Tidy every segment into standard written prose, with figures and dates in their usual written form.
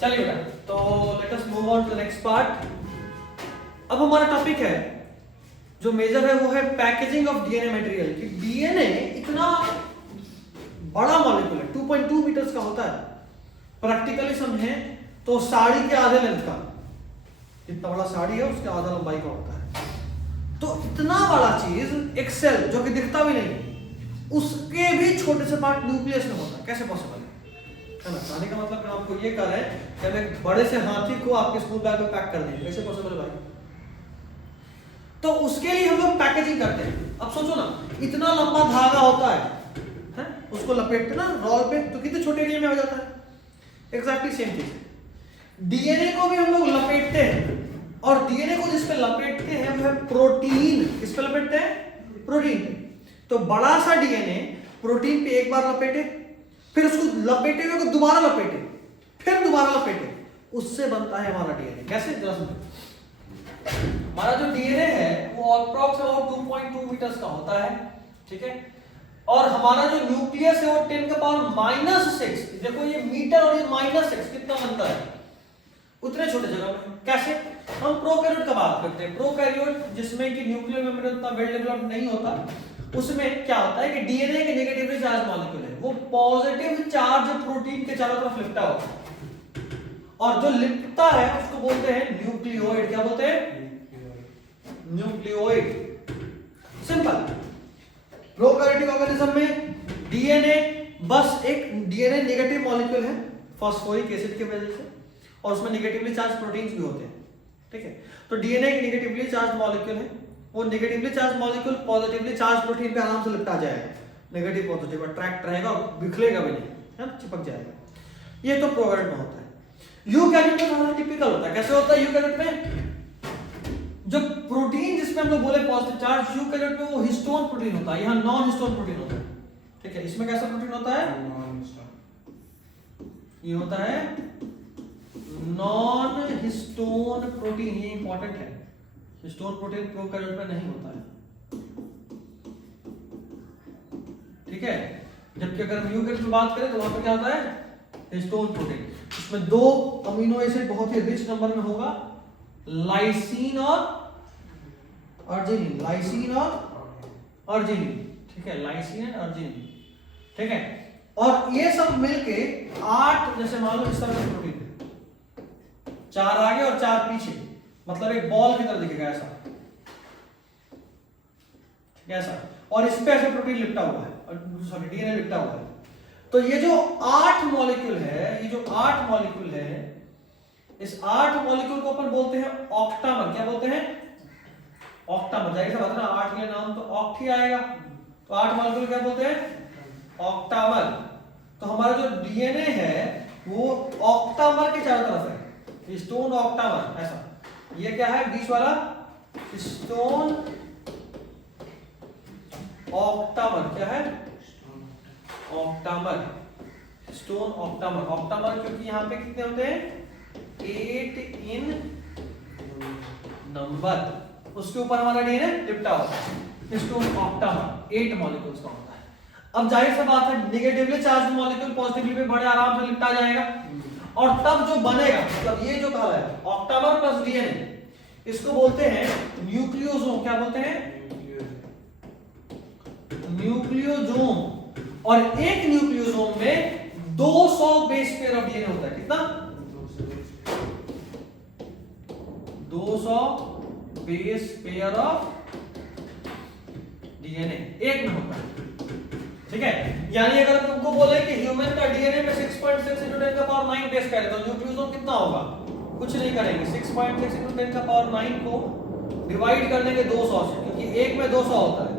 चलिए बेटा, तो let us move on to the next part. अब हमारा टॉपिक है जो मेजर है वो है पैकेजिंग ऑफ डीएनए मटेरियल। कि डीएनए इतना बड़ा मॉलिक्यूल है, 2.2 मीटर्स का होता है। प्रैक्टिकली समझें तो साड़ी के आधे लेंथ का, जितना बड़ा साड़ी है उसके आधा लंबाई का होता है। तो इतना बड़ा चीज एक सेल जो कि दिखता भी नहीं, उसके भी छोटे से पार्ट न्यूक्लियस में होता है। कैसे पॉसिबल है ना? कहने का मतलब आपको ये कर रहे हैं कि हम एक बड़े से हाथी को आपके स्कूल बैग में पैक कर देंगे। कैसे पॉसिबल है भाई? तो उसके लिए हम लोग पैकेजिंग करते हैं। अब सोचो ना, इतना लंबा धागा होता है, उसको लपेटते ना रोल पे, तो कितने छोटे एरिया में हो जाता है। एग्जैक्टली सेम चीज डीएनए को भी हम लोग लपेटते हैं, और डीएनए को जिस पे लपेटते हैं वो है प्रोटीन। किस पे लपेटते हैं? प्रोटीन पे। तो बड़ा सा डीएनए प्रोटीन पे एक बार लपेटे, फिर उसको लपेटे हुए को दोबारा लपेटे, फिर दोबारा लपेटे, उससे बनता है हमारा डीएनए। कैसे? जरा समझो। हमारा जो डीएनए है वो अप्रॉक्स 2.2 मीटर्स का होता है, ठीक है। और हमारा जो न्यूक्लियस है वो 10 का पावर -6, देखो ये मीटर और ये -6 कितना बनता है उतने छोटे जगह में। कैसे? हम प्रोकैरियोट का बात करते हैं। प्रोकैरियोट जिसमें कि न्यूक्लियर मेम्ब्रेन उतना वेल डेवलप्ड नहीं होता, उसमें क्या होता है कि डीएनए के नेगेटिवली चार्ज मॉलिक्यूल है, वो पॉजिटिव चार्ज प्रोटीन के चारों तरफ लिपटा होता है, और जो लिपटा है उसको बोलते हैं न्यूक्लियोइड। क्या बोलते हैं? न्यूक्लियोइड। सिंपल। प्रोकैरियोटिक ऑर्गेनिज्म में डीएनए बस एक डीएनए नेगेटिव मॉलिक्यूल है फास्फोरिक एसिड की वजह से, और उसमें नेगेटिवली चार्ज प्रोटीन्स भी होते हैं, ठीक है। तो डीएनए एक नेगेटिवली चार्ज मॉलिक्यूल है, वो negatively charge molecule positively charge protein पे आराम से लिपटा जाएगा, नेगेटिव पॉजिटिव अट्रैक्ट रहेगा और बिखरेगा भी नहीं, है ना, चिपक जाएगा। ये तो प्रोकैरियोट में होता है। यूकैरियोट में थोड़ा टिपिकल होता है। कैसे होता है यूकैरियोट में? जो प्रोटीन जिसमें हम लोग बोले पॉजिटिव चार्ज, यूकैरियोट में वो हिस्टोन प्रोटीन होता है, यहाँ नॉन हिस्टोन प्रोटीन होता है, ठीक है। इसमें कैसा प्रोटीन होता है? ये होता है नॉन हिस्टोन प्रोटीन। ये इंपॉर्टेंट है, हिस्टोन प्रोटीन प्रोकैरियोट में नहीं होता है, ठीक है। जबकि अगर हम यूकैरियोट में बात करें तो वहां पर क्या होता है? Histone protein. इसमें 2 अमीनो एसिड बहुत ही रिच नंबर में होगा, लाइसीन और अर्जिनिन। लाइसीन और अर्जिनिन, ठीक है। लाइसीन और अर्जिनिन, ठीक है। और ये सब मिलके 8, जैसे मान लो इस तरह का प्रोटीन है, 4 आगे और 4 पीछे, मतलब एक बॉल की तरह दिखेगा ऐसा, ऐसा। और इस पे ऐसे प्रोटीन लिपटा हुआ है, और सॉरी डीएनए लिपटा हुआ है। तो ये जो 8 मॉलिक्यूल है, ये जो 8 मॉलिक्यूल है, इस 8 मॉलिक्यूल को अपन बोलते हैं ऑक्टामर। क्या बोलते हैं? ऑक्टामर। जाहिर सी बात है ना, 8 के नाम तो ऑक्ट ही आएगा, तो 8 मॉलिक्यूल क्या बोलते हैं? ऑक्टामर। तो हमारा जो डीएनए है वो ऑक्टामर के चारों तरफ है, हिस्टोन ऑक्टामर ऐसा। ये क्या है बीच वाला? Histone octamer. क्या है? Octamer, histone octamer. ऑक्टामर क्योंकि यहाँ पे कितने होते हैं? 8 इन नंबर। उसके ऊपर हमारा डीएनए लिपटा होता है, हिस्टोन ऑक्टामर 8 मॉलिक्यूल्स का होता है। अब जाहिर सी बात है नेगेटिवली चार्ज मॉलिक्यूल पॉजिटिवली पे बड़े आराम से लिपटा जाएगा, और तब जो बनेगा, मतलब ये जो कहा है ऑक्टामर प्लस डीएनए, इसको बोलते हैं न्यूक्लियोसोम। क्या बोलते हैं? न्यूक्लियोसोम। और एक न्यूक्लियोसोम में 200 बेस पेयर ऑफ डीएनए होता है। कितना? 200 बेस पेयर ऑफ डीएनए एक में होता है, ठीक है। यानी अगर तुमको बोले कि ह्यूमन का डीएनए में 6.6 × 10⁹ बेस पेयर है, तो न्यूक्लियोसोम कितना होगा? कुछ नहीं करेंगे, 6.6 × 10⁹ को डिवाइड कर देंगे 200 से, क्योंकि एक में 200 होता है।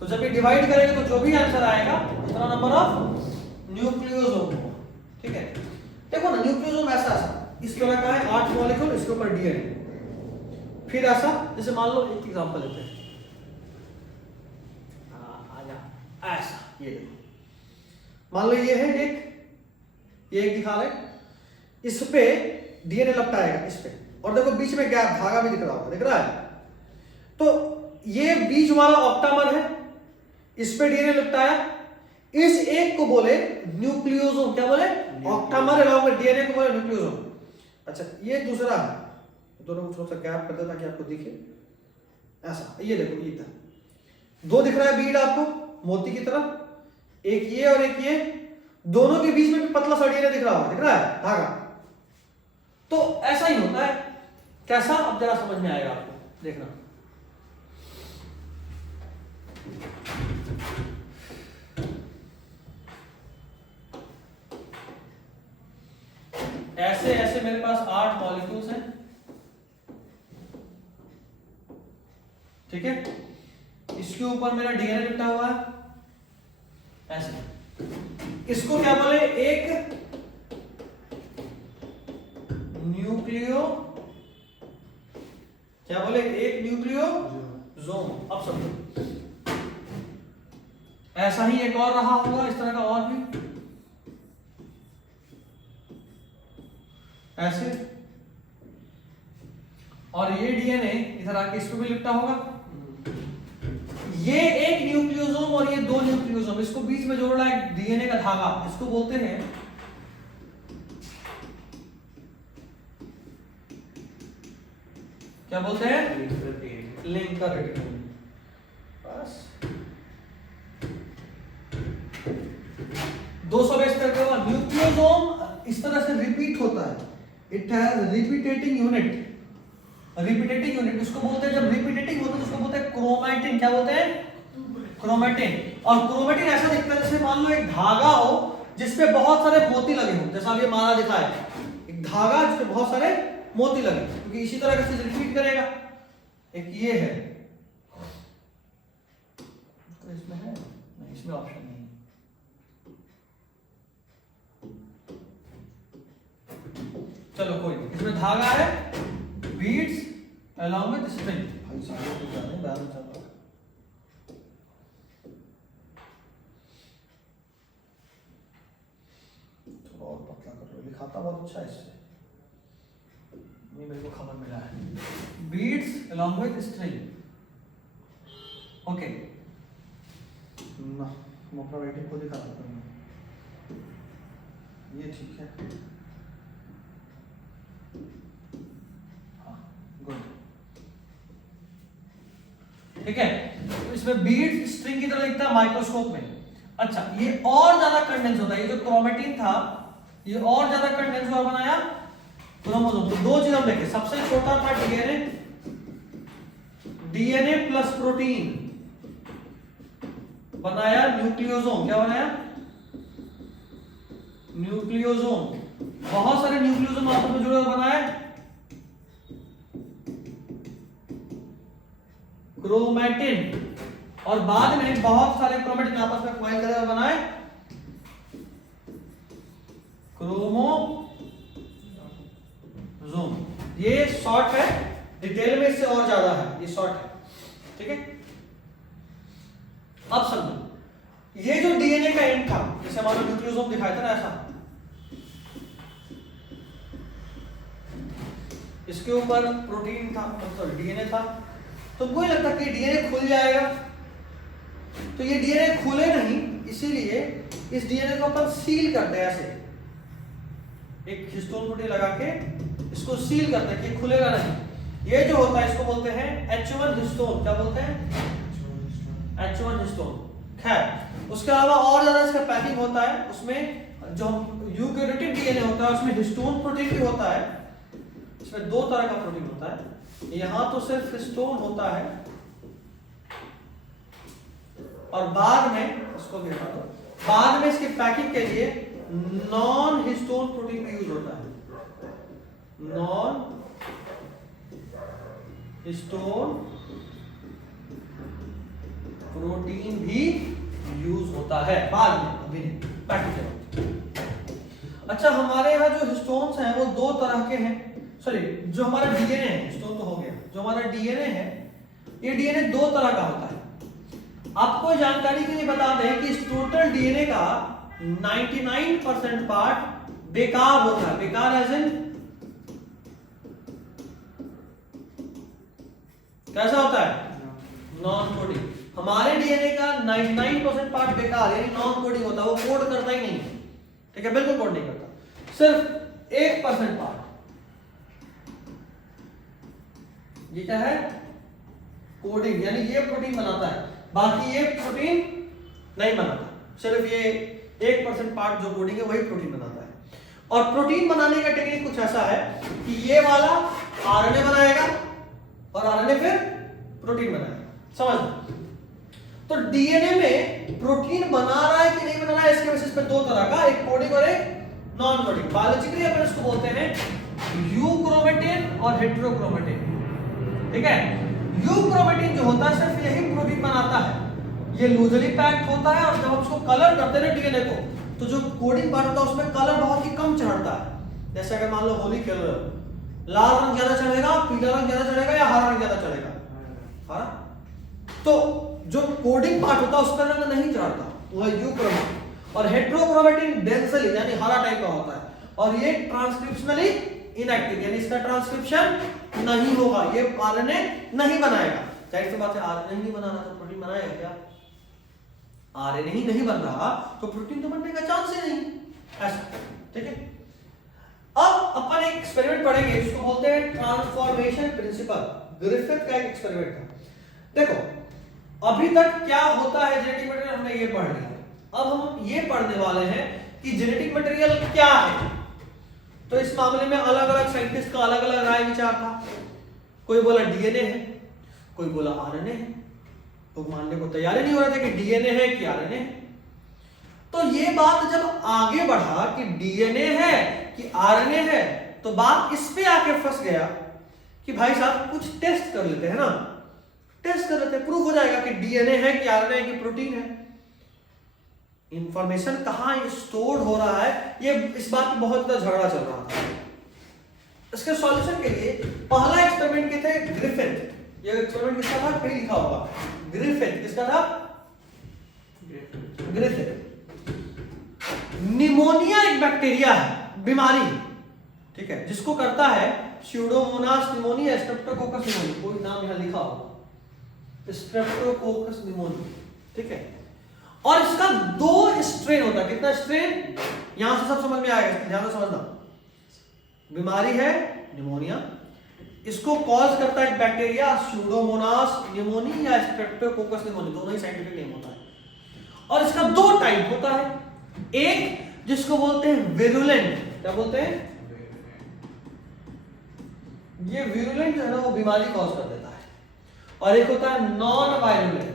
तो जब ये डिवाइड करेंगे तो जो भी आंसर आएगा उतना नंबर ऑफ न्यूक्लियोसोम, ठीक है। देखो ना, न्यूक्लियोसोम ऐसा ऐसा, इसके ऊपर क्या है? 8 मॉलिक्यूल, इसके ऊपर डीएनए। फिर ऐसा, जैसे मान लो एक एग्जांपल लेते हैं, ऐसा, ये देखो, मान लो ये है ये एक दिखा रहे, इस पे डीएनए लपटाएगा इस पे, और देखो बीच में गैप, धागा भी दिख रहा होगा, दिख रहा है। तो ये बीच वाला ऑक्टामर है, इस पे डीएनए लिपटाया, इस एक को बोले न्यूक्लियोसोम, क्या बोले, ऑक्टामर अलाउ में डीएनए को बोले न्यूक्लियोसोम। अच्छा ये दूसरा है, दोनों को थोड़ा सा गैप कर दो ताकि आपको दिखे ऐसा। ये देखो ये था, दो दिख रहा है बीड आपको मोती की तरह, एक ये और एक ये, दोनों के बीच में भी पतला सा डीएनए दिख रहा है धागा। तो ऐसा ही होता है। कैसा, अब जरा समझ में आएगा आपको, देखना। ऐसे ऐसे मेरे पास 8 मॉलिक्यूल्स हैं, ठीक है। इसके ऊपर मेरा डीएनए लिपटा हुआ है ऐसे। इसको क्या बोले, एक न्यूक्लियो, क्या बोले, एक न्यूक्लियोसोम। अब समझो, ऐसा ही एक और रहा होगा इस तरह का, और भी ऐसे। और ये डीएनए इधर आके इसको भी लिपटा होगा। ये एक न्यूक्लियोसोम और ये दो न्यूक्लियोसोम, इसको बीच में जोड़ रहा है डीएनए का धागा, इसको बोलते हैं क्या बोलते हैं, लिंकर रेटिकुलम। बस 200 बेस करके हुआ। न्यूक्लियोसोम इस तरह से रिपीट होता है, it has repeating unit. Repeating unit उसको बोलते हैं, जब रिपीटेटिंग होता है उसको बोलते हैं क्रोमैटिन। क्या बोलते हैं, क्रोमैटिन। और क्रोमैटिन ऐसा दिखता है जैसे मान लो एक धागा हो जिसपे बहुत सारे मोती लगे हो, जैसा अभी माला दिखा है, एक धागा जिसपे बहुत सारे मोती लगे, क्योंकि इसी तरह का चीज रिपीट करेगा। एक ये है, तो इसमें है नहीं, इसमें ऑप्शन नहीं। चलो कोई नहीं, इसमें धागा है, बीड्स along with string। भाई सारे तो जाने बैलेंस चल रहा है। थोड़ा और पतला कर लो, लिखाता बहुत अच्छा है इससे, ये मेरे को खबर मिला है। Beads along with string, okay ना, मैं अपना राइटिंग को दिखा देता हूँ, ये ठीक है। ठीक है, तो इसमें बीड स्ट्रिंग की तरह दिखता है माइक्रोस्कोप में। अच्छा ये और ज्यादा कंडेंस होता है, ये जो क्रोमैटिन था ये और ज्यादा कंडेंस हुआ, बनाया क्रोमोसोम। तो दो चीज हम देखें, सबसे छोटा था डीएनए, डीएनए प्लस प्रोटीन बनाया न्यूक्लियोसोम। क्या बनाया, न्यूक्लियोसोम। बहुत सारे न्यूक्लियोसोम आपस में जुड़े हुए बनाए क्रोमैटिन, और बाद में बहुत सारे क्रोमैटिन आपस में कॉइल करके बनाए क्रोमोसोम। ये शॉर्ट है, डिटेल में इससे और ज्यादा है, ये शॉर्ट है, ठीक है। अब समझो, ये जो डीएनए का एंड था, जैसे हमारा न्यूक्लियोसोम दिखाया था ना ऐसा, इसके ऊपर प्रोटीन था, सॉरी डीएनए था। तो मुझे लगता कि डीएनए खुल जाएगा, तो ये डीएनए खुले नहीं, इसीलिए इस डीएनए को अपन सील करते हैं ऐसे, एक हिस्टोन प्रोटीन लगा के इसको सील करते हैं कि खुलेगा नहीं। ये जो होता है इसको बोलते हैं H1 हिस्टोन। क्या बोलते हैं, H1 हिस्टोन। खैर उसके अलावा और ज्यादा इसका पैकिंग होता है, उसमें जो यूकैरियोटिक डीएनए होता है उसमें हिस्टोन प्रोटीन भी होता है। इसमें दो तरह का प्रोटीन होता है, यहां तो सिर्फ हिस्टोन होता है, और बाद में इसको भी हटा दो, बाद में इसकी पैकिंग के लिए नॉन हिस्टोन प्रोटीन भी यूज होता है। नॉन हिस्टोन प्रोटीन भी यूज होता है बाद में, अभी नहीं, पैकिंग के वक्त। अच्छा हमारे यहाँ जो हिस्टोन्स हैं वो दो तरह के हैं, सॉरी जो हमारा डीएनए है, हिस्टोन तो हो गया, जो हमारा डीएनए है ये डीएनए दो तरह का होता है। आपको जानकारी के लिए बता दें कि इस टोटल डीएनए का 99% पार्ट बेकार होता है। बेकार एज इन कैसा होता है, नॉन कोडिंग। हमारे डीएनए का 99% पार्ट बेकार यानी नॉन कोडिंग होता है, वो कोड करता ही नहीं है, ठीक है, बिल्कुल कोड नहीं करता, सिर्फ 1% पार्ट ये क्या है, कोडिंग, यानी ये प्रोटीन बनाता है, बाकी ये प्रोटीन नहीं बनाता, सिर्फ ये 1% पार्ट जो कोडिंग है वही प्रोटीन बनाता है। और प्रोटीन बनाने का टेक्निक कुछ ऐसा है कि ये वाला आरएनए बनाएगा और आरएनए फिर प्रोटीन बनाएगा, समझ। तो डीएनए में प्रोटीन बना रहा है कि नहीं बना रहा है इसके बेसिस पे दो तरह का, एक कोडिंग और एक नॉन कोडिंग। बायोलॉजिकली अपन इसको बोलते हैं यूक्रोमेटिन और हेटेरोक्रोमेटिन, ठीक है। यूक्रोमेटिन जो होता है सिर्फ यही प्रोटीन बनाता है, ये लूजली पैक्ड होता है, और जब हम उसको कलर करते हैं डीएनए को तो जो कोडिंग पार्ट होता है उसमें कलर बहुत ही कम चढ़ता है। जैसे अगर मान लो होली खेल रहे हो, लाल रंग ज्यादा चढ़ेगा, पीला रंग ज्यादा चढ़ेगा या हरा रंग ज्यादा चढ़ेगा, हरा। तो जो कोडिंग पार्ट होता है उसका रंग नहीं चढ़ता, वो है यूक्रोमेटिन। और हेटेरोक्रोमेटिन डेंसली यानी हरा टाइप का होता है, और ये ट्रांसक्रिप्शनली इनएक्टिव यानी इसका ट्रांसक्रिप्शन नहीं होगा, ये आरएनए नहीं बनाएगा। जाहिर सी बात है, आरएनए नहीं बना रहा तो प्रोटीन बनाएगा क्या? आरएनए ही नहीं बन रहा तो प्रोटीन तो बनने का चांस ही नहीं, ऐसा, ठीक है। अब अपन एक एक्सपेरिमेंट पढ़ेंगे जिसको बोलते हैं ट्रांसफॉर्मेशन प्रिंसिपल, ग्रिफिथ का एक एक्सपेरिमेंट था। देखो अभी तक क्या होता है जेनेटिक मटेरियल हमने ये पढ़ लिया, अब हम ये पढ़ने वाले हैं कि जेनेटिक मटेरियल क्या है। तो इस मामले में अलग अलग साइंटिस्ट का अलग अलग राय विचार था, कोई बोला डीएनए है, कोई बोला आरएनए है, तो मानने को तैयार ही नहीं हो रहे थे कि डीएनए है कि आरएनए है। तो ये बात जब आगे बढ़ा कि डीएनए है कि आरएनए है, तो बात इस पे आके फंस गया कि भाई साहब कुछ टेस्ट कर लेते हैं ना, टेस्ट कर लेते हैं, प्रूफ हो जाएगा कि डीएनए है कि आरएनए है कि प्रोटीन है। इंफॉर्मेशन कहां स्टोर हो रहा है, ये इस बात पे बहुत ज्यादा झगड़ा चल रहा था। इसके सॉल्यूशन के लिए पहला एक्सपेरिमेंट के थे ग्रिफिथ, ये एक्सपेरिमेंट किसका था, कहीं लिखा होगा, ग्रिफिथ, किसका था, ग्रिफिथ। निमोनिया एक बैक्टीरिया है, बीमारी, ठीक है, जिसको करता है स्यूडोमोनास निमोनिया, स्ट्रेप्टोकोकस निमोनिया, कोई नाम यहां लिखा होगा, स्ट्रेप्टोकोकस निमोनिया, ठीक है। और इसका 2 स्ट्रेन होता है, कितना स्ट्रेन, यहां से सब समझ में आएगा, ध्यान से समझना। बीमारी है निमोनिया, इसको कॉज करता है एक बैक्टीरिया स्यूडोमोनास निमोनी या स्ट्रेप्टोकोकस निमोनी, दोनों ही साइंटिफिक नेम होता है। और इसका 2 टाइप होता है, एक जिसको बोलते हैं विरुलेंट, क्या बोलते हैं, ये विरुलेंट जो है ना वो बीमारी कॉज कर देता है, और एक होता है नॉन वायरुलेंट,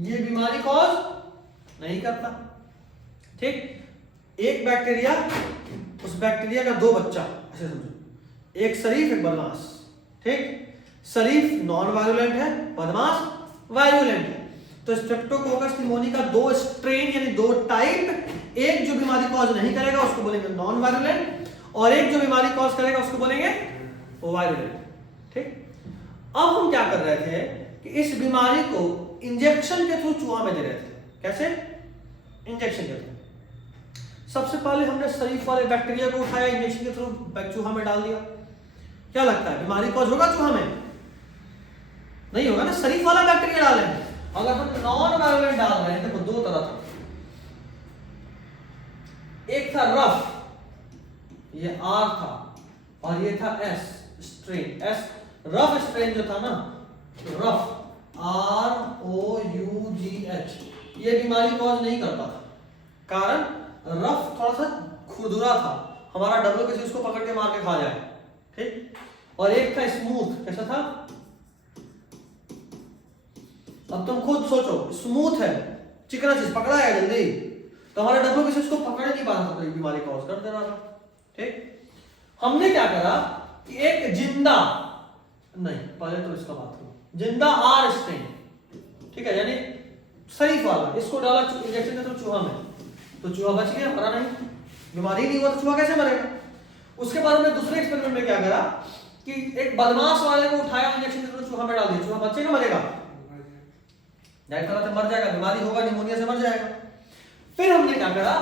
ये बीमारी कॉज नहीं करता, ठीक। एक बैक्टीरिया, उस बैक्टीरिया का 2 बच्चा, ऐसे समझो, एक शरीफ एक बदमाश, ठीक। शरीफ नॉन वायरुलेंट है, बदमाश वायरुलेंट है। तो स्ट्रेप्टोकोकस निमोनी का 2 स्ट्रेन यानी 2 टाइप, एक जो बीमारी कॉज नहीं करेगा उसको बोलेंगे नॉन वायरुलेंट, और एक जो बीमारी कॉज करेगा उसको बोलेंगे वायरुलेंट, ठीक। अब हम क्या कर रहे थे कि इस बीमारी को इंजेक्शन के थ्रू चूहा में दे रहे थे। कैसे? इंजेक्शन के थ्रू। सबसे पहले हमने शरीफ वाले बैक्टीरिया को उठाया, इंजेक्शन के थ्रू चूहा में डाल दिया। क्या लगता है बीमारी कॉज होगा चूहा में? नहीं होगा ना, शरीफ वाला बैक्टीरिया डाले। अगर हम नॉन वायरुलेंट डाल रहे हैं, देखो 2 तरह था, एक था रफ, ये आर था, और ये था S strain, S rough strain जो था ना, रफ ROUGH, ये बीमारी कॉज नहीं करता था, कारण रफ थोड़ा सा खुरदुरा था, हमारा डब्ल्यू किसी उसको पकड़ के मार के खा जाए, ठीक। और एक था स्मूथ, कैसा था? अब तुम खुद सोचो, स्मूथ है, चिकना चीज पकड़ा है जल्दी, तो हमारा डब्ल्यू किसी उसको पकड़ नहीं पा रहा था, तो बीमारी कॉज कर दे रहा था, ठीक। हमने क्या करा कि एक जिंदा, नहीं पहले तो इसका बात करो, जिंदा आर स्ट्रेन, ठीक है, यानी शरीफ वाला, इसको डाला इंजेक्शन के थ्रू चूहा में, तो चूहा बच गया, मरा नहीं, बीमारी नहीं हुआ तो चूहा कैसे मरेगा? उसके बाद हमने दूसरे एक्सपेरिमेंट में क्या करा कि एक बदमाश वाले को उठाया, इंजेक्शन के थ्रू चूहा में डाल दिया, चूहा बचेगा मरेगा? जाहिर तरह से मर जाएगा, बीमारी होगा, निमोनिया से मर जाएगा। फिर हमने क्या करा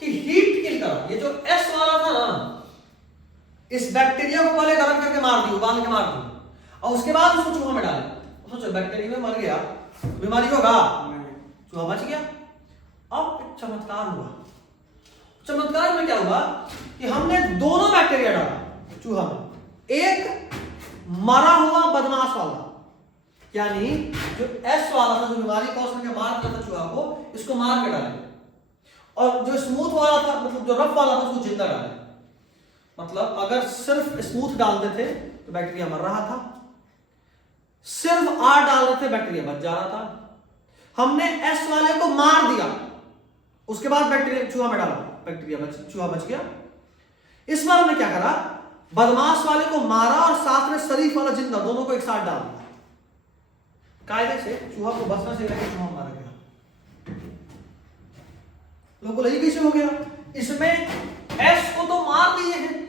कि हीट किल करा, ये जो एस वाला था ना, इस बैक्टीरिया को पहले गर्म करके मार दी, उबाल के मार दी, और उसके बाद उसको चूहा में डाले। सोचो बैक्टीरिया में मर गया, बीमारी होगा, चूहा बच गया। अब एक चमत्कार हुआ। चमत्कार में क्या हुआ कि हमने दोनों बैक्टीरिया डाला चूहा में, एक मरा हुआ बदमाश वाला, यानी जो एस वाला था, जो बीमारी कॉज करके मार दिया था चूहा को, इसको मार के डाले, और जो स्मूथ वाला था, मतलब जो रफ वाला था, उसको जिंदा डाले। मतलब अगर सिर्फ स्मूथ डालते थे तो बैक्टीरिया मर रहा था, सिर्फ आर डाल रहे थे बैक्टीरिया बच जा रहा था। हमने एस वाले को मार दिया, उसके बाद बैक्टीरिया चूहा में डाला, बैक्टीरिया चूहा बच गया। इस बार हमने क्या करा, बदमाश वाले को मारा और साथ में शरीफ वाला जिंदा, दोनों को एक साथ डाल दिया। कायदे से चूहा को बचना चाहिए, चूहा मारा गया। लोगों को लगी कैसे हो गया, इसमें एस को तो मार दिए हैं,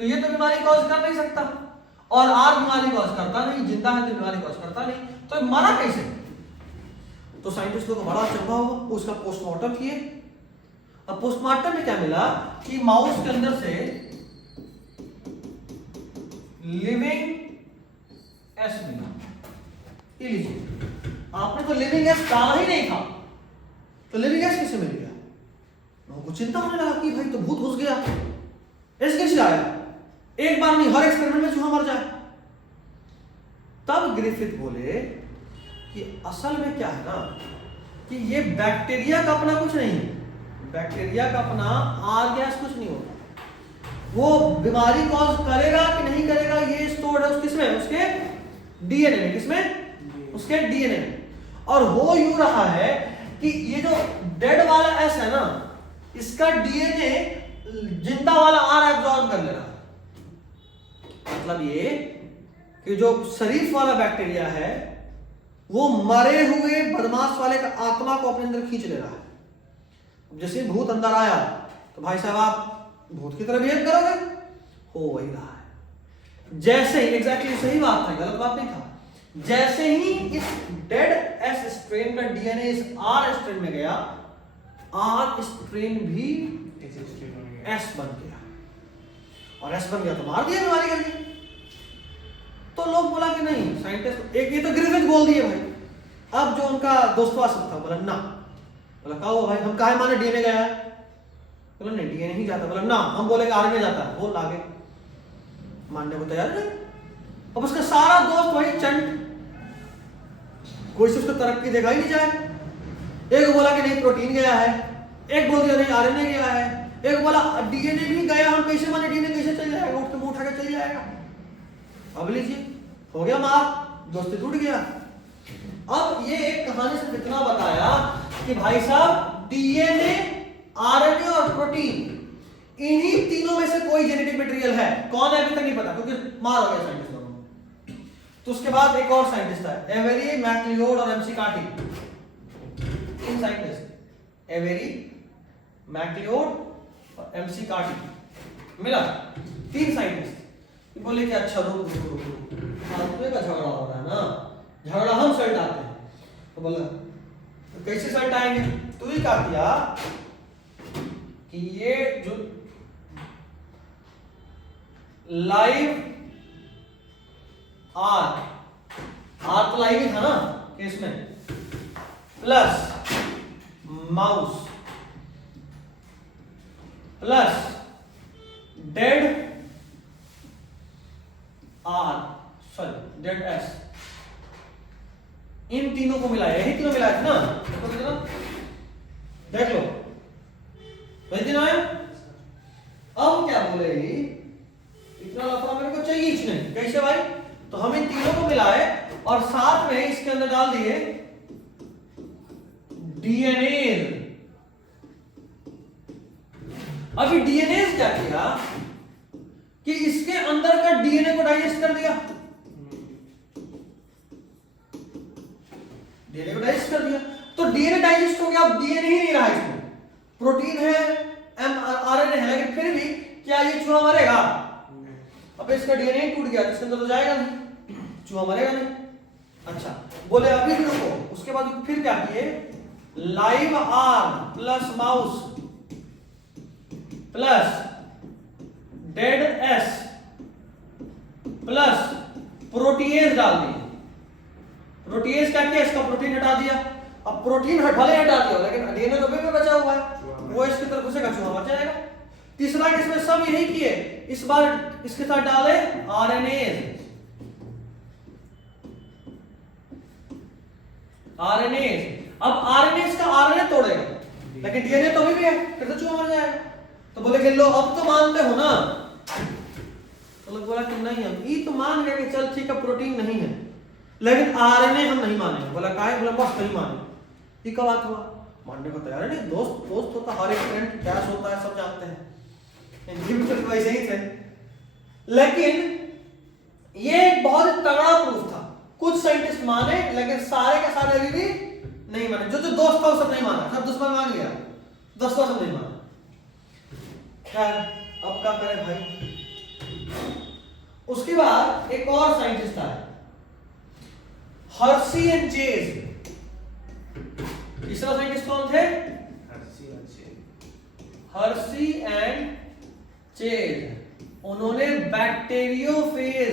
तो ये तो बीमारी कॉज कर नहीं सकता, और आर बीमारी कॉज करता नहीं, जिंदा है तो बीमारी कॉज करता नहीं, तो मरा कैसे? तो साइंटिस्टों को बड़ा अचंभा हुआ, उसका पोस्टमार्टम किए। अब पोस्टमार्टम में क्या मिला कि माउस के अंदर से लिविंग एस मिला। ये लीजिए, आपने तो लिविंग एस डाला ही नहीं था, तो लिविंग एस कैसे मिल गया? लोगों को चिंता होने लगा कि भाई तो भूत घुस गया, एस कैसे आया? एक बार नहीं, हर एक्सपेरिमेंट में चूहा मर जाए। तब ग्रिफिथ बोले कि असल में क्या है ना कि ये बैक्टीरिया का अपना कुछ नहीं, बैक्टीरिया का अपना आर गैस कुछ नहीं होता। वो बीमारी कॉज करेगा कि नहीं करेगा ये स्टोर्ड है किसमें, उसके डीएनए में। किसमें? उसके डीएनए में। और हो यूं रहा है कि ये जो डेड वाला एस है ना, इसका डीएनए जिंदा वाला आर एब्जॉर्ब कर ले रहा है। मतलब ये कि जो शरीफ वाला बैक्टीरिया है वो मरे हुए बदमाश वाले का आत्मा को अपने अंदर खींच ले रहा है। जैसे भूत अंदर आया तो भाई साहब आप भूत की तरह बिहेव करोगे, हो वही रहा है। जैसे ही, एग्जैक्टली सही बात था, गलत बात नहीं था। जैसे ही इस डेड एस स्ट्रेन का डीएनए इस आर स्ट्रेन में गया, आर स्ट्रेन भी एस बन गया, और एस बन गया तो मार दिया बीमारी करके। तो लोग बोला कि नहीं, साइंटिस्ट एक ये तो ग्रिफिथ बोल दिए भाई। अब जो उनका दोस्तवा सब था बोला ना, बोला कहा हुआ भाई हम काहे माने डीएनए गया है? बोला नहीं डीएनए ही जाता। बोला ना हम बोलेंगे आरएनए जाता है, बोल आगे मानने को तैयार नहीं। अब उसका सारा दोस्त वही चंट, कोई से उसको तरक्की देखा ही नहीं जाए। एक बोला कि नहीं प्रोटीन गया है, एक बोल दिया नहीं आरएनए गया है, एक बोला डीएनए भी गया, हम कैसे माने डीएनए कैसे चल जाएगा, उठ के मुंह उठा के चल जाएगा। अब लीजिए हो गया मार, दोस्ती टूट गया। अब ये एक कहानी से इतना बताया कि भाई साहब डीएनए, आरएनए और प्रोटीन, इन्हीं तीनों में से कोई जेनेटिक मटेरियल है। कौन है अभी तक नहीं पता, क्योंकि मार हो गया साइंटिस्ट लोगों को। तो उसके बाद एक और साइंटिस्ट था, एवेरी, मैक्लियोड और एमसी कार्टी। तीन साइंटिस्ट, एवेरी, मैक्लियोड और एमसी कार्टी मिला, तीन साइंटिस्ट। बोले कि अच्छा रुक का झगड़ा हो रहा है ना, झगड़ा हम सल्टाते हैं। तो बोला तो कैसे सल्टाएंगे? तो ही कहा किया कि ये जो लाइव आर तो लाइव ही था ना केस में, plus mouse plus dead R, sorry dead S, इन तीनों को मिलाया, यही तीनों मिलाया था ना। देखो कितना, देख लो वही तीनों है। अब क्या बोलेगी, इतना लफड़ा मेरे को चाहिए ही नहीं। कैसे भाई? तो हम इन तीनों को मिलाए और साथ में इसके अंदर डाल दिए डीएनए। अभी डीएनए क्या किया कि इसके अंदर का डीएनए को डाइजेस्ट कर दिया, डीएनए को डाइजेस्ट कर दिया। तो डीएनए डाइजेस्ट हो गया, अब डीएनए ही नहीं रहा इसमें, प्रोटीन है, आरएनए है, लेकिन फिर भी क्या ये चूहा मरेगा? अब इसका डीएनए टूट गया, इसके अंदर तो जाएगा नहीं, चूहा मरेगा नहीं। अच्छा बोले अभी रुको, उसके बाद फिर क्या किए, live R plus mouse plus dead S plus protease डाल दिए। प्रोटीएज क्या किया, इसका प्रोटीन हटा दिया। अब प्रोटीन भले हटा दिया लेकिन डीएनए तो भी बचा हुआ है, वो इसकी तरफ घुसेगा, चूहा मर जाएगा। तीसरा किसमें सब यही किए, इस बार इसके साथ डाले आरएनएज। अब आरएनएज का आरएनए तोड़ेगा लेकिन डीएनए तो अभी भी है, फिर तो चूहा मर जाएगा। तो बोले कि लो अब तो मानते हो ना, तो लोग बोला कि नहीं, हम ये तो मान गए कि चल ठीक है प्रोटीन नहीं है लेकिन आरएनए हम नहीं मानेंगे। बोला काहे, बोला बस नहीं माने। ये कब बात हुआ, मानने को तैयार नहीं, दोस्त दोस्त होता, हर एक फ्रेंड क्या होता है सब जानते हैं, इनकी भी तो वैसे ही थे। लेकिन ये एक बहुत तगड़ा प्रूफ था, कुछ साइंटिस्ट माने लेकिन सारे के सारे अभी भी नहीं माने। जो जो दोस्त था वो सब नहीं माना, सब दुश्मन मान गया, 10% नहीं माना। खैर अब क्या करें भाई। उसके बाद एक और साइंटिस्ट था, हर्सी एंड चेज। तीसरा साइंटिस्ट कौन थे, हर्सी एंड चेज। उन्होंने बैक्टीरियोफेज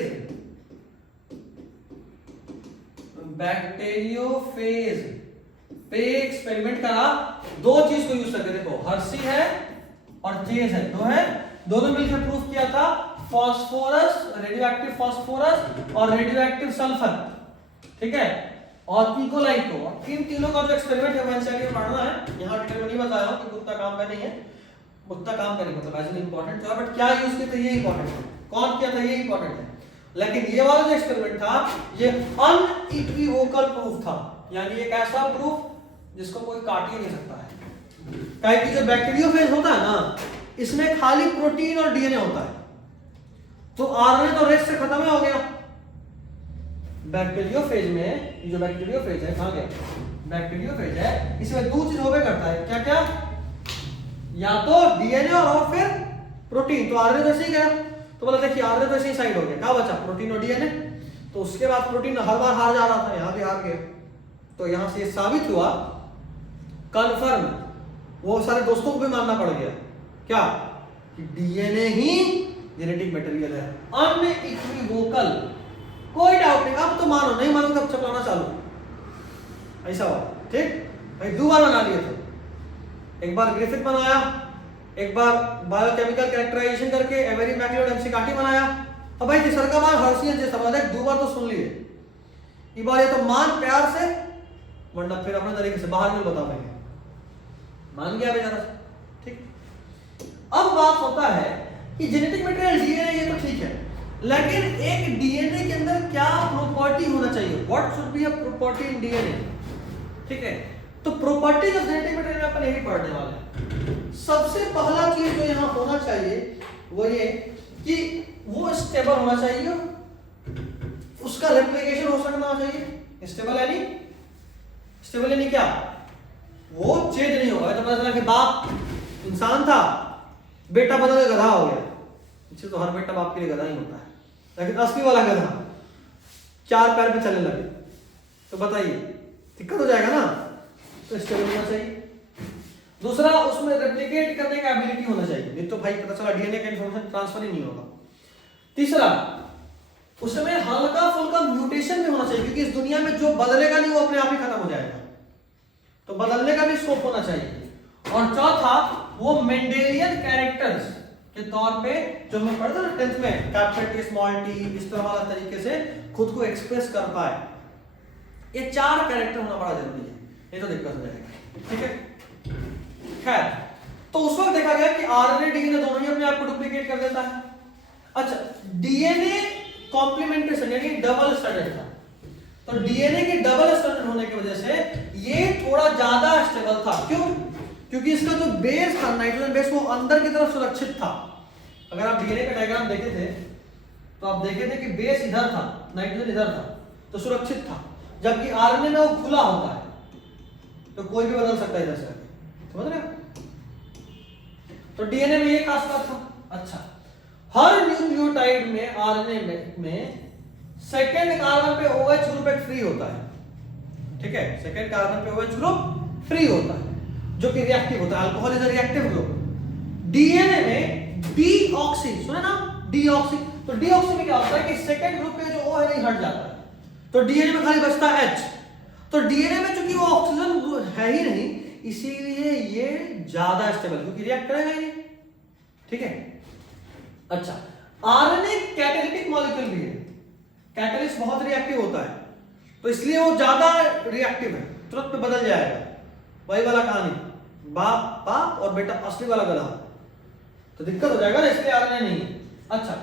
पे एक्सपेरिमेंट करा। दो चीज को यूज करके, देखो हर्सी है और चेज है, दो है, दोनों मिलकर प्रूफ किया था फास्फोरस, रेडियोएक्टिव फास्फोरस और रेडियोएक्टिव सल्फर, ठीक है, और इकोलाई को। इन तीनों का जो एक्सपेरिमेंट है वो एनसीईआरटी में पढ़ना है, यहाँ डिटेल में नहीं बताया हूं कि उतना काम का नहीं है, उतना काम का नहीं, मतलब एज एन इंपॉर्टेंट था, बट क्या यूज किया था ये इंपॉर्टेंट है, कौन किया था ये इंपॉर्टेंट है। लेकिन ये वाला जो एक्सपेरिमेंट था ये अनइक्विवोकल प्रूफ था, यानी एक ऐसा प्रूफ जिसको कोई काट ही नहीं सकता है। काहे कि जो बैक्टीरियोफेज होता है ना, इसमें खाली प्रोटीन और डीएनए होता है, तो आरएनए तो रेस से खत्म ही हो गया। बैक्टीरियोफेज में, ये जो बैक्टीरियोफेज है, कहां गया, बैक्टीरियोफेज है, इसमें दो चीज होवे करता है, क्या क्या, या तो डीएनए और फिर प्रोटीन। तो आरएनए तो ऐसे ही गया, तो बोला देखिए आरएनए तो ऐसे ही साइड हो गया, क्या बचा, प्रोटीन और डीएनए। तो उसके बाद प्रोटीन हर बार हार जा रहा था, यहां भी हार गया। तो यहां से साबित हुआ, कंफर्म, वो सारे दोस्तों को भी मानना पड़ गया, क्या, कि डीएनए ही जेनेटिक मटेरियल है, अनइक्विवोकल, कोई डाउट नहीं। अब तो मानो, नहीं मानो तब चलाना चालू, ऐसा हुआ, ठीक भाई। दो बार बना लिए थे, एक बार ग्रिफिथ बनाया, एक बार बायोकेमिकल कैरेक्टराइजेशन करके एवेरी मैक्लियोड एमसीकार्टी बनाया। अब भाई तीसरा का बार हर्सी एंड चेज समझ, दो बार तो सुन लिए, ये बार ये तो मान प्यार से, वरना फिर अपने तरीके से बाहर में बता पाएंगे, मान गया बेचारा, ठीक। अब बात होता है कि जेनेटिक मटेरियल डीएनए ये तो ठीक है, लेकिन एक डीएनए के अंदर क्या प्रॉपर्टी होना चाहिए, what should be a property in DNA, ठीक है। तो प्रॉपर्टीज ऑफ जेनेटिक मटेरियल अपन यही पढ़ने वाले हैं। सबसे पहला चीज जो यहाँ होना चाहिए वो ये कि वो स्टेबल होना चाहिए, उसका रेप्लिकेशन हो सकना चाहिए। स्टेबल यानी क्या, वो चेंज नहीं होगा। तो पता चला कि बाप इंसान था, बेटा बदल के गधा हो गया, इससे तो हर बेटा बाप के लिए गधा ही होता है, लेकिन असली वाला गधा चार पैर पे चलने लगे, तो बताइए दिक्कत हो जाएगा ना। तो स्टेबल होना चाहिए। दूसरा, उसमें रेप्लिकेट करने का एबिलिटी होना चाहिए, नहीं तो भाई पता चला डीएनए का इंफॉर्मेशन ट्रांसफर ही नहीं होगा। तीसरा, उसमें हल्का फुल्का म्यूटेशन भी होना चाहिए, क्योंकि इस दुनिया में जो बदलेगा नहीं वो अपने आप ही खत्म हो जाएगा, तो बदलने का भी स्कोप होना चाहिए। और चौथा, वो मेंडेलियन कैरेक्टर्स के तौर पे जो हम पढ़ते ना 10th में, कैपिटल टी स्मॉल टी, इस तरह वाला तरीके से खुद को एक्सप्रेस कर पाए। ये चार कैरेक्टर होना बड़ा जरूरी है, ये तो दिक्कत हो जाएगा, ठीक है। खैर, तो उस वक्त देखा गया कि आरएनए डीएनए दोनों ही अपने आप को डुप्लीकेट कर देता है। अच्छा, डीएनए कॉम्प्लीमेंटेशन यानी डबल स्टैंडर्ड था, तो डीएनए के डबल स्टैंडर्ड होने की वजह से ये थोड़ा ज्यादा स्टेबल था। क्यों? क्योंकि इसका जो बेस था, नाइट्रोजन बेस, वो अंदर की तरफ सुरक्षित था। अगर आप डीएनए का डायग्राम देखे थे तो आप देखे थे कि बेस इधर था, नाइट्रोजन इधर था, तो सुरक्षित था। जबकि आरएनए में वो खुला होता है, तो कोई भी बदल सकता है इधर से, समझ रहे हो? तो डीएनए में ये खास बात था। अच्छा, हर न्यूक्लियोटाइड में आरएनए में सेकेंड कार्बन पे OH ग्रुप एक फ्री होता है, ठीक है, सेकेंड कार्बन पे OH ग्रुप फ्री होता है, जो कि रिएक्टिव होता है। Alcohol is a reactive group. DNA में डीऑक्सी, सुने ना, डीऑक्सी। तो डीऑक्सी में क्या होता है कि सेकंड ग्रुप पे जो O है नहीं हट जाता है, तो डीएनए में खाली बचता है H। तो डीएनए में चूंकि वो ऑक्सीजन है ही नहीं, इसीलिए ये ज्यादा स्टेबल, क्योंकि रिएक्ट करेगा ही नहीं, ठीक है। अच्छा, आरएनए कैटालिटिक मॉलिक्यूल भी है, कैटलिस्ट बहुत रिएक्टिव होता है, तो इसलिए वो ज्यादा रिएक्टिव है, तुरंत में बदल जाएगा। वही वाला कहानी, बाप बाप और बेटा असली वाला गला, तो दिक्कत हो जाएगा ना, इसलिए आरएनए नहीं है। अच्छा,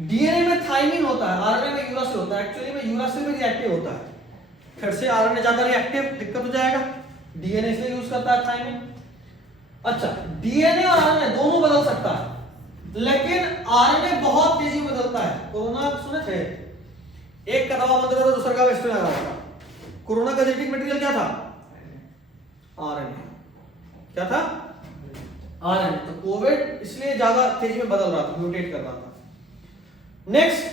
डीएनए में थाइमिन होता है, आरएनए में यूरासिल होता है, एक्चुअली में यूरासिल में रिएक्टिव होता है, फिर से आरएनए ज्यादा रिएक्टिव, दिक्कत हो जाएगा, डीएनए इसलिए यूज करता है थाइमिन। अच्छा, डीएनए और आरएनए दोनों बदल सकता है, लेकिन आरएनए बहुत तेजी में बदलता है। कोरोना सुने थे, एक का दवा बंद करो दूसरा का वेस्ट लगा था। कोरोना का जेनेटिक मटेरियल क्या था? आरएनए। क्या था? आरएनए। तो कोविड इसलिए ज्यादा तेजी में बदल रहा था, म्यूटेट कर रहा था। नेक्स्ट,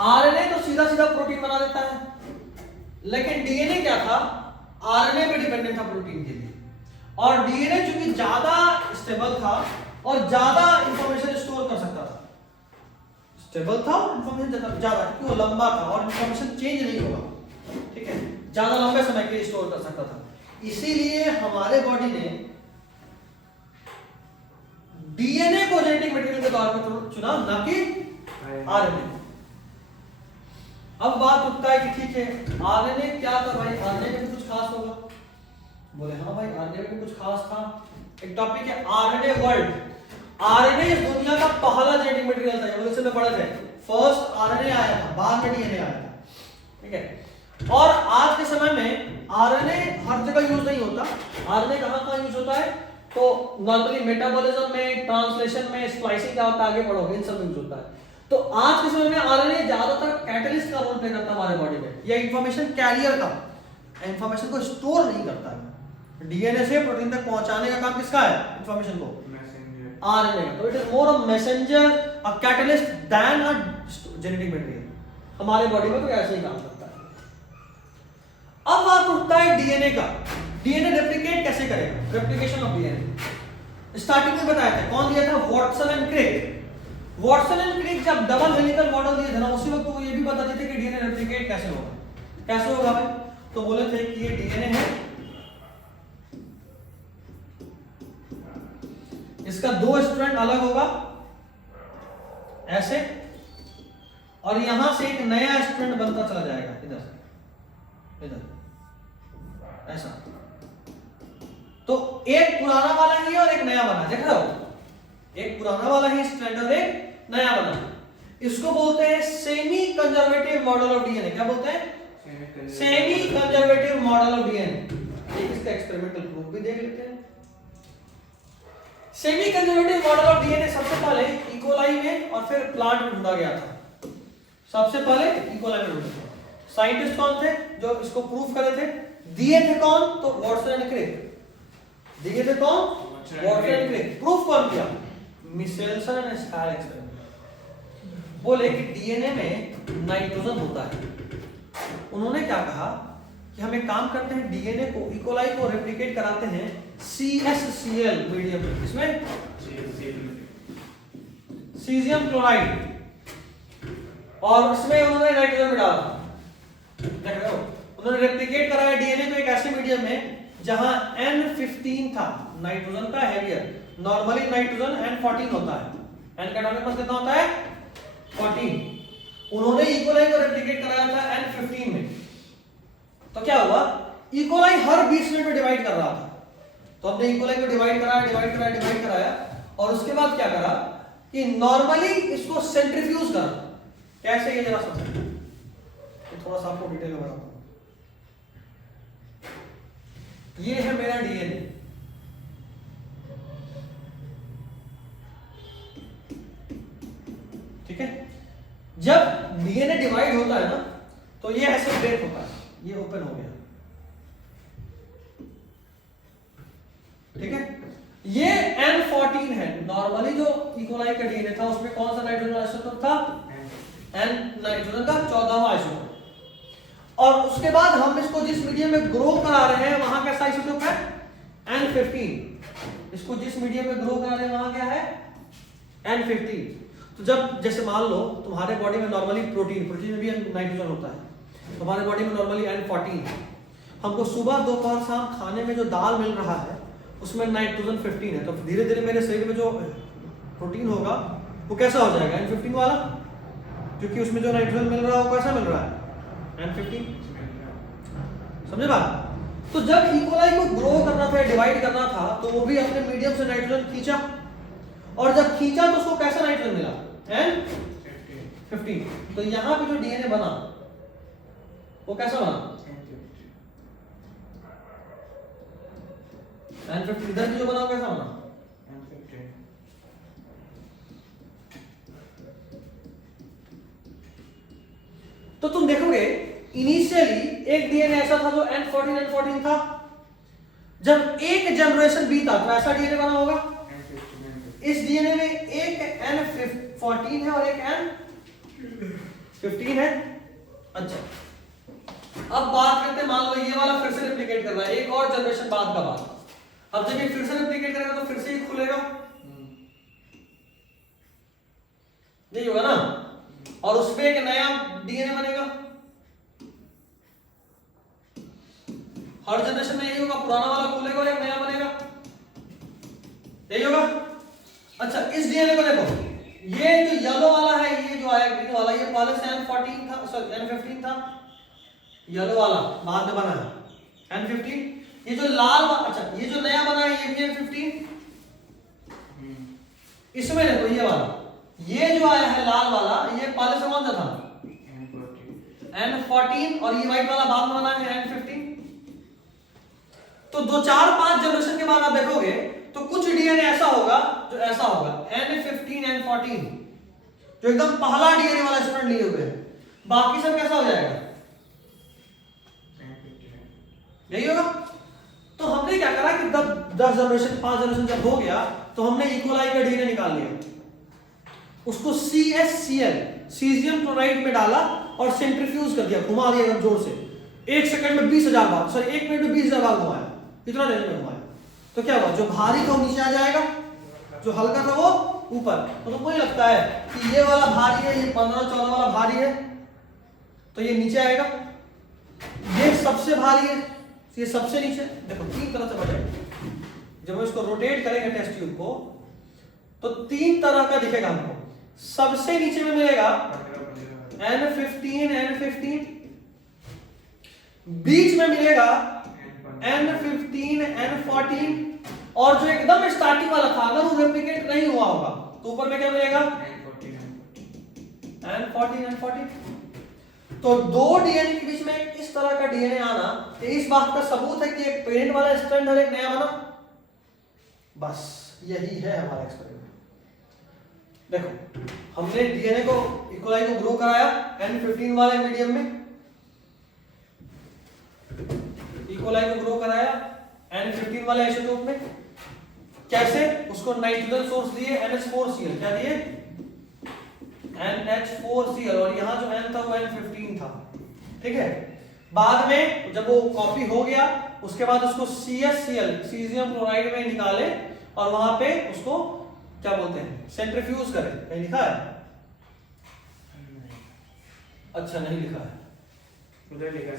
आरएनए तो सीधा सीधा प्रोटीन बना देता है, लेकिन डीएनए क्या था? आरएनए पे डिपेंडेंट था प्रोटीन के लिए, और डीएनए चूंकि ज्यादा स्टेबल था और ज्यादा इंफॉर्मेशन स्टोर कर सकता था, स्टेबल था और इंफॉर्मेशन ज्यादा, क्योंकि वो लंबा था और इंफॉर्मेशन चेंज नहीं होगा, ठीक है, ज्यादा लंबे समय के लिए स्टोर कर सकता था। इसीलिए हमारे बॉडी ने डीएनए को जेनेटिक मटेरियल के तौर पर चुना, ना कि आरएनए। अब बात उठता है कि ठीक है, आरएनए क्या था भाई, आरएनए में कुछ खास होगा? बोले हाँ भाई, आरएनए में कुछ खास था। एक टॉपिक है आरएनए वर्ल्ड। आरएनए इस दुनिया का पहला जेनेटिक मटेरियल था, एवोल्यूशन में पढ़े थे, फर्स्ट आरएनए आया था, बाद में डीएनए आया था, ठीक है। और आज के समय में आरएनए हर जगह यूज नहीं होता। आरएनए कहां यूज होता है? तो नॉर्मली मेटाबॉलिज्म में, ट्रांसलेशन में, स्प्लाइसिंग का होता है, आगे पढ़ोगे, इन सब में यूज होता है। तो आज के समय में आरएनए ज्यादातर कैटलिस्ट का रोल प्ले करता है हमारे बॉडी में, या इंफॉर्मेशन कैरियर का, इंफॉर्मेशन को स्टोर नहीं करता है। डीएनए से प्रोटीन तक पहुंचाने का काम किसका है? इंफॉर्मेशन को, आरएनए। तो it is more a messenger, a catalyst than a genetic material. हमारे बॉडी में तो ऐसे ही काम करता है। अब बात उठता है डीएनए का। डीएनए रेप्लिकेट कैसे करेगा? रेप्लिकेशन ऑफ डीएनए स्टार्टिंग में बताया था, कौन दिया था? Watson and Crick. Watson and Crick जब डबल हेलिकल मॉडल दिए थे ना, उसी वक्त वो ये भी बताते थे कि डीएनए रेप्लिकेट कैसे होगा। कैसे होगा भाई? तो बोले थे कि ये डीएनए है, इसका दो स्ट्रैंड अलग होगा ऐसे, और यहां से एक नया स्ट्रैंड बनता चला जाएगा, इधर से इधर ऐसा। तो एक पुराना वाला ही और एक नया बना, देख रहे हो? एक पुराना वाला ही स्ट्रैंड और एक नया बना। इसको बोलते हैं semi conservative model of DNA. क्या बोलते हैं? Semi conservative model of DNA. इसका एक्सपेरिमेंटल प्रूफ भी देख लेते हैं। Semi conservative model of DNA सबसे पहले इकोलाई में और फिर प्लांट में ढूंढा गया था। सबसे पहले इकोलाई में ढूंढा। साइंटिस्ट कौन थे जो इसको प्रूफ करे थे? दिए थे कौन? तो वॉटसन एंड क्रिक। दिए थे कौन? Watson and Crick. प्रूफ कौन किया? मिशेल्सन एंड स्कायर एक्सपेरिमेंट। बोले कि डीएनए में नाइट्रोजन होता है। उन्होंने क्या कहा कि हम एक काम करते हैं, डीएनए को, इकोलाई को रेप्लिकेट कराते हैं CSCl मीडियम में। इसमें सीजियम क्लोराइड, और उसमें उन्होंने नाइट्रोजन में डाला। देख रहे हो? उन्होंने रेप्लिकेट कराया डीएनए को एक ऐसे मीडियम में जहां N15 था, नाइट्रोजन का हेवियर। नॉर्मली नाइट्रोजन N14 होता है। N का एटॉमिक कितना होता है? 14। उन्होंने इकोलाई को रेप्लिकेट कराया था N15 में। तो क्या हुआ? इकोलाई हर 20 मिनट में डिवाइड कर रहा था। तो हमने इकोलाई को डिवाइड कराया, और उसके बाद क्या करा कि नॉर्मली इसको सेंट्रीफ्यूज करा। कैसे? ये जरा समझो, थोड़ा सा आपको डिटेल में बताता हूं। ये है मेरा डीएनए, ठीक है। जब डीएनए डिवाइड होता है ना, तो ये ऐसे ब्रेक होता है, ये ओपन हो गया, ठीक है। ये N14 है। नॉर्मली जो इकोलाई का डीएनए था उसमें कौन सा नाइट्रोजन आइसोटोप था? N नाइट्रोजन का 14वां आइसोटोप। और उसके बाद हम इसको जिस मीडियम में ग्रो करा रहे हैं वहां कैसा आइसोटोप है? N15। इसको जिस मीडियम में ग्रो करा रहे हैं वहां क्या है N15। तो जब जैसे मान लो तुम्हारे बॉडी में नॉर्मली प्रोटीन में भी नाइट्रोजन होता है, तुम्हारे बॉडी में नॉर्मली N14, हमको सुबह दोपहर शाम खाने में जो दाल मिल रहा है उसमें नाइट्रोजन 15 है, तो धीरे धीरे मेरे शरीर में जो प्रोटीन होगा वो कैसा हो जाएगा N15 वाला, क्योंकि उसमें जो नाइट्रोजन मिल रहा है वो कैसा मिल रहा है N15। समझे बात? तो जब इकोलाई को ग्रो करना था, डिवाइड करना था, तो वो भी अपने मीडियम से नाइट्रोजन खींचा, और जब खींचा तो उसको कैसा नाइट्रोजन मिला N15। तो यहाँ पे जो डीएनए बना वो कैसा बना N15। इधर भी जो बना वो कैसा बना N15। तो तुम देखोगे इनिशियली एक डीएनए ऐसा था जो N14 था, जब एक जनरेशन बीता तो ऐसा डीएनए बना होगा। इस डीएनए में एक N14 है और एक N15 है। अच्छा, अब बात करते हैं, मान लो ये वाला फिर से रेप्लिकेट कर रहा है एक और जनरेशन बाद का बाद। अब जब ये फिर से रेप्लिकेट करेगा तो फिर से ये खुलेगा, नहीं होगा ना, और उसमें एक नया डीएनए बनेगा। हर जनरेशन में यही होगा, पुराना वाला खुलेगा और एक नया बनेगा, यही होगा। अच्छा, इस डीएनए को देखो, ये जो येलो वाला है, ये जो आया ग्रीन वाला, ये पहले से N14 था, सॉरी N15 था, येलो वाला बाद में बना है N15। ये जो लाल, अच्छा ये जो नया बना है ये भी N15। इसमें देखो ये वाला, ये जो आया है लाल वाला, ये पहले से कौन सा था N14, और ये व्हाइट वाला बाद में बना है N15। तो 2 4 5 जनरेशन के बाद आप देखोगे तो कुछ डीएनए ऐसा होगा जो ऐसा होगा N15 N14, जो एकदम पहला डीएनए वाला स्टूडेंट लिए हुए हैं। बाकी सब कैसा हो जाएगा, यही होगा। तो हमने क्या करा कि 10 जनरेशन 5 जनरेशन जब हो गया तो हमने इकोलाई का डीएनए निकाल लिया, उसको CSCl सीजियम क्लोराइड में डाला और सेंट्रीफ्यूज कर दिया, घुमा दिया एकदम जोर से, 1 सेकंड में 20,000 बार, सॉरी 1 मिनट में 20,000 बार घुमाया, इतना देर में घुमाया। तो क्या हुआ, जो भारी था वो नीचे आ जाएगा, जो हल्का था वो ऊपर। तो तुमको नहीं लगता है कि ये वाला भारी है, ये 15-14 वाला भारी है, तो ये नीचे आएगा, ये सबसे भारी है, ये सबसे नीचे। देखो 3 तरह से बचेगा, जब हम इसको रोटेट करेंगे टेस्ट ट्यूब को तो 3 तरह का दिखेगा हमको। सबसे नीचे में मिलेगा N15, बीच में मिलेगा N15, N14, और जो एकदम स्टार्टिंग वाला था अगर वो रेप्लिकेट नहीं हुआ होगा तो ऊपर में क्या मिलेगा N14। तो 2 डीएनए के बीच में इस तरह का डीएनए आना, तो इस बात का सबूत है कि एक पेरेंट वाला स्ट्रैंड और एक नया बना। बस यही है हमारा एक्सपेरिमेंट। देखो हमने डीएनए को इकोलाई को ग्रो कराया N15 वाले मीडियम में, इकोलाई को ग्रो कराया N15 वाले आइसोटोप में। कैसे, उसको नाइट्रोजन सोर्स दिए NH4Cl, क्या दिए NH4Cl, और यहाँ जो N था वो N15 था, ठीक है। बाद में जब वो कॉपी हो गया उसके बाद उसको CSCl सीजियम क्लोराइड में निकाले और वहां पे उसको क्या बोलते हैं सेंट्रीफ्यूज करें। कहीं लिखा है? अच्छा नहीं लिखा है, उधर लिखा है।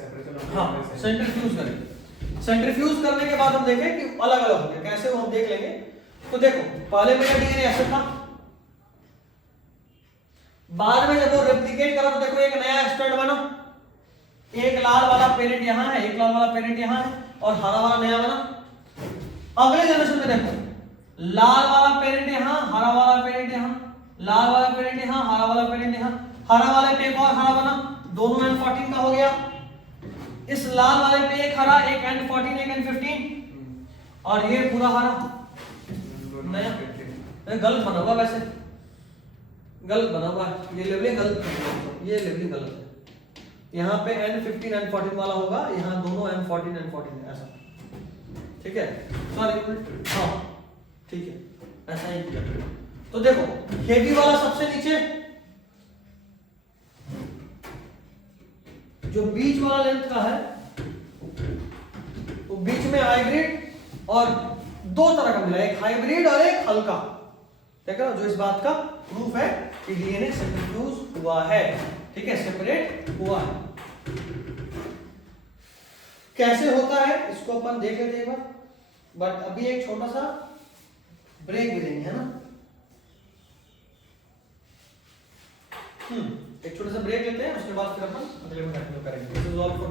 हाँ, सेंट्रीफ्यूज करें। सेंट्रीफ्यूज करने के बाद हम देखें कि अलग अलग हो गया, कैसे वो हम देख लेंगे। तो देखो पहले मेरा डीएनए ऐसा था, बाद में जब वो रेप्लिकेट करा तो देखो एक नया स्ट्रैंड बना, एक लाल वाला पेरेंट यहाँ है, एक लाल वाला पेरेंट यहाँ है, और हरा वाला नया बना। अगले जनरेशन में देखो लाल वाला पेरेंट यहाँ, हरा वाला पेरेंट यहाँ, लाल वाला पेरेंट यहाँ, हरा वाला पेरेंट यहाँ, हरा वाले पे एक और हरा बना, दोनों N14 का हो गया। इस लाल वाले पे एक हरा, एक N14 एक N15, और ये पूरा हरा नया। गलत बना हुआ, वैसे गलत बना हुआ, ये लेवलिंग गलत, ये लेवलिंग गलत है। यहाँ पे N15 N14 वाला होगा, यहाँ दोनों N14 N14 ऐसा, ठीक है। सॉरी, हाँ ठीक है, ऐसा ही किया। तो देखो हेवी वाला सबसे नीचे, जो बीच वाला लेंथ का है वो बीच में हाइब्रिड, और दो तरह का मिला, एक हाइब्रिड और एक हल्का, ठीक है, जो इस बात का प्रूफ है कि डीएनए सेंट्रीफ्यूज हुआ है, ठीक है, सेपरेट हुआ है। कैसे होता है इसको अपन देख लेते हैं एक बार, बट अभी एक छोटा सा ब्रेक भी देंगे, है ना। एक छोटा सा ब्रेक लेते हैं, उसके बाद फिर अपन अगले में कंटिन्यू करेंगे। This is all for